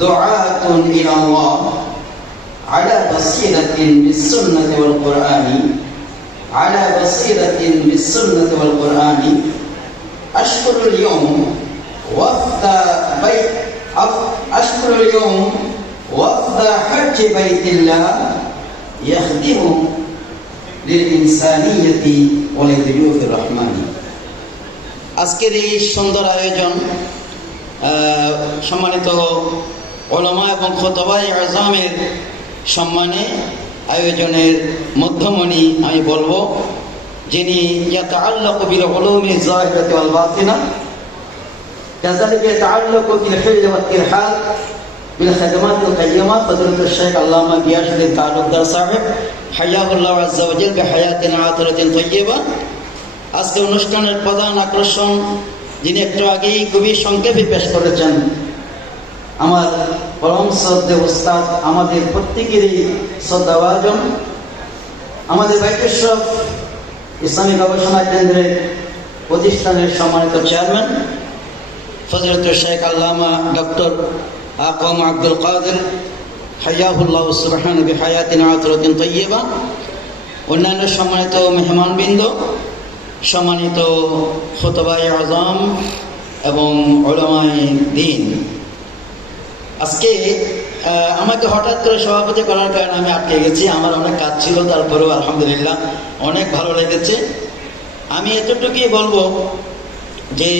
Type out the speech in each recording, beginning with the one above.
دعاة إلى الله على بصيرة بالسنة والقرآن على بصيرة بالسنة والقرآن أشكر اليوم وفد بيت أف- أشكر اليوم وفد حج بيت الله يخدم للإنسانية ولضيوف الرحمن আজকের এই সুন্দর আয়োজন আহ, সম্মানিত ওলামা এবং খতবাই আজমের সম্মানে আয়োজনের মধ্যমণি আমি বলবো যিনি يتعلق بالعلوم الظاهرة والباطنة كذلك يتعلق بالحل والترحال بالخدمات القيمة فضيلة الشيخ علامة غياث الدين تعلقدار صاحب حياه الله عز وجل بحياة عاطرة طيبة আজকে অনুষ্ঠানের প্রধান আকর্ষণ যিনি একটু আগেই খুবই সংক্ষেপে পেশ করেছেন আমার পরম শ্রদ্ধে উস্তাদ আমাদের প্রত্যেকেরই শ্রদ্ধাভাজন। আমাদের বাইকেশ্বর ইসলামী গবেষণা কেন্দ্রের প্রতিষ্ঠানের সম্মানিত চেয়ারম্যান ফজরত শেখ আল্লামা ডক্টর আকম আব্দুল কাদের হায়াহুল্লাহ সুবহান বিহায়াতিন আতরতিন তৈয়বা অন্যান্য সম্মানিত মেহমানবৃন্দ, সম্মানিত খতবাই আজম এবং ওলামাই দিন। আজকে আমাকে হঠাৎ করে সভাপতি করার কারণে আমি আটকে গেছি। আমার অনেক কাজ ছিল, তারপরেও আলহামদুলিল্লাহ অনেক ভালো লেগেছে। আমি এতটুকুই বলব যে,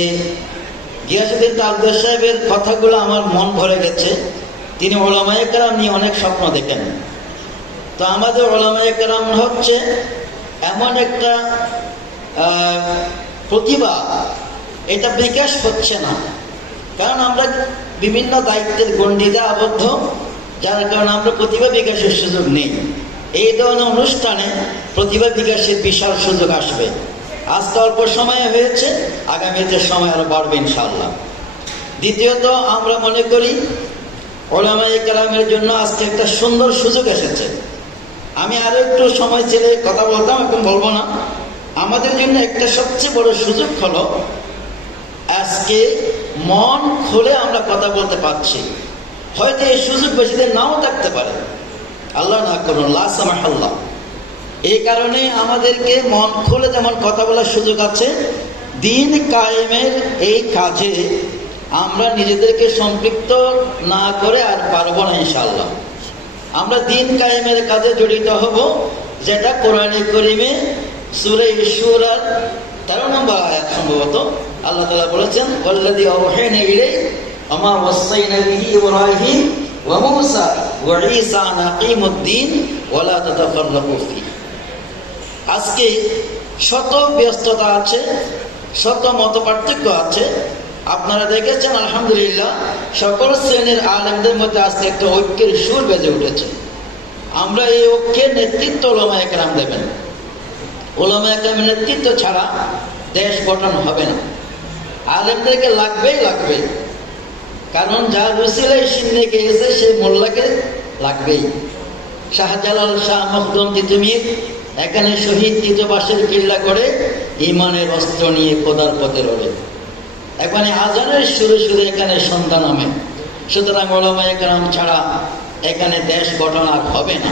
গিয়াসুদ্দিন তালদার সাহেবের কথাগুলো আমার মন ভরে গেছে। তিনি ওলামায় কেরাম নিয়ে অনেক স্বপ্ন দেখেন। তো আমাদের ওলামায় কেরাম হচ্ছে এমন একটা প্রতিভা, এটা বিকাশ হচ্ছে না। কারণ আমরা বিভিন্ন দায়িত্বের গণ্ডিতে আবদ্ধ, যার কারণে আমরা প্রতিভা বিকাশের সুযোগ নেই। এই ধরনের অনুষ্ঠানে প্রতিভা বিকাশের বিশাল সুযোগ আসবে। আজকে অল্প সময়ে হয়েছে, আগামীতে সময় আরও বাড়বে ইনশাল্লাহ দ্বিতীয়ত, আমরা মনে করি ওলামাই কালামের জন্য আজকে একটা সুন্দর সুযোগ এসেছে। আমি আরও একটু সময় ছেড়ে কথা বলতাম, এখন বলব না। আমাদের জন্য একটা সবচেয়ে বড় সুযোগ হলো, আজকে মন খুলে আমরা কথা বলতে পারছি। হয়তো এই সুযোগ বেশি দিন নাও থাকতে পারে। আল্লাহ না করুন আল্লাহ। এই কারণে আমাদেরকে মন খুলে যেমন কথা বলার সুযোগ আছে, দিন কায়েমের এই কাজে আমরা নিজেদেরকে সম্পৃক্ত না করে আর পারব না ইনশাল্লাহ আমরা দিন কায়েমের কাজে জড়িত হব, যেটা কোরআনে করিমে সুরে সুরার তেরো নম্বর আয়াত সম্ভবত। আল্লাহ তালা বলেছেন, ওয়াল্লাযী আওহাইনা ইলাইক আমা ওয়াসাইনা বিহি ইব্রাহিম ওয়া মূসা ওয়া ঈসা আন আকিমুদ্দিন ওয়া লা আজকে শত ব্যস্ততা আছে, শত মত পার্থক্য আছে। আপনারা দেখেছেন, আলহামদুলিল্লাহ, সকল শ্রেণির আলেমদের মধ্যে আজকে একটা ঐক্যের সুর বেজে উঠেছে। আমরা এই ঐক্যের নেতৃত্ব ওলামা একরাম দেবেন। ওলামা একরামের নেতৃত্ব ছাড়া দেশ গঠন হবে না। আলেমদেরকে লাগবেই লাগবে কারণ যা রুসিলাই সিন্নে গিয়েছে, সেই মোল্লাকে লাগবেই। শাহজালাল শাহ মখদুম তিতুমির এখানে শহীদ তৃতীয়বাসের কিল্লা করে ইমানের অস্ত্র নিয়ে কোদার পথে লড়ে এখানে আজানের সুরে সুরে এখানে সন্ধ্যা নামে। সুতরাং ওলামা একরাম ছাড়া এখানে দেশ গঠন আর হবে না।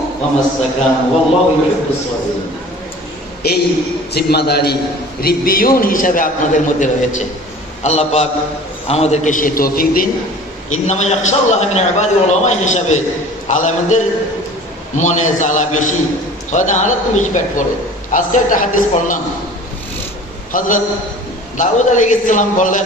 এই জিম্মাদারি রিবিউন হিসাবে আপনাদের মধ্যে রয়েছে। আল্লাহ পাক আমাদেরকে সেই তৌফিক দিন। ইন্নামা ইয়াকশাল্লাহ মিন হিসাবে আলামদের মনে জ্বালা বেশি। হয়তো আরও বেশি প্যাট করে আজকে একটা হাদিস পড়লাম। হজরত দাউদ আলী ইসলাম বললেন,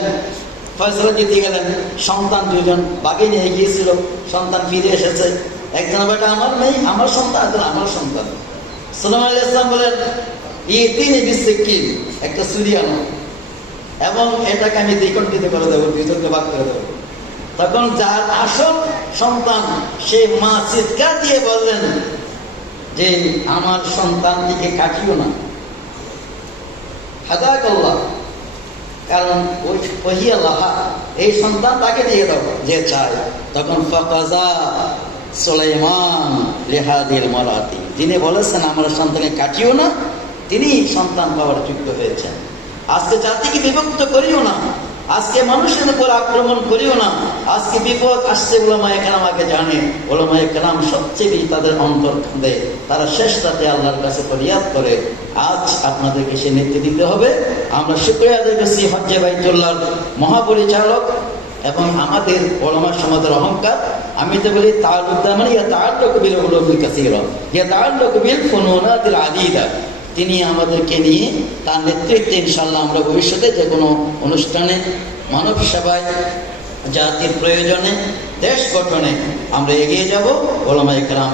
ফয়সলা দিতে গেলেন, সন্তান দুজন বাকি নিয়ে গিয়েছিল, সন্তান ফিরে এসেছে। একজন বেটা আমার নেই আমার সন্তান, একজন আমার সন্তান। আলী ইসলাম বলেন, ই তিনি বিশ্বে কি একটা এবং এটাকে আমি দ্বিকণ্ঠিত করে দেবো করে দেবো। তখন যার আসল সন্তান, সে মা চিৎকার দিয়ে বললেন যে, আমার কাটিও না। হাদাক আল্লাহ কারণ ওই ওহি আল্লাহ এই সন্তান তাকে দিয়ে দাও, যে চায়। তখন সুলাইমান লেহাদিল মালাতি। যিনি বলেছেন, আমার সন্তানকে কাটিও না। তিনি সন্তান পাওয়ার যোগ্য হয়েছেন। আজকে জাতিকে বিভক্ত করিও না। আজকে মানুষের উপর আক্রমণ করিও না। আজকে বিপদ আসছে ওলামা একরাম আগে জানে। ওলামা একরাম সবচেয়ে তাদের অন্তর কাঁদে। তারা শেষ রাতে আল্লাহর কাছে ফরিয়াদ করে, আজ আপনাদেরকে সে নেতৃত্ব দিতে হবে। আমরা শুক্রিয়া আদায় করছি হজ্জে বাইতুল্লাহর মহাপরিচালক এবং আমাদের ওলামা সমাজের অহংকার। আমি তো বলি তালুদ্দা মানে ইয়া তাল্লুক বিল উলুমি কাসীরা। ইয়া তাল্লুক বিল ফুনুনাতিল আদিদা। তিনি আমাদেরকে নিয়ে তার নেতৃত্বে ইনশাল্লাহ আমরা ভবিষ্যতে যে কোনো অনুষ্ঠানে, মানব সেবায়, জাতির প্রয়োজনে, দেশ গঠনে আমরা এগিয়ে যাব। ওলামা একরাম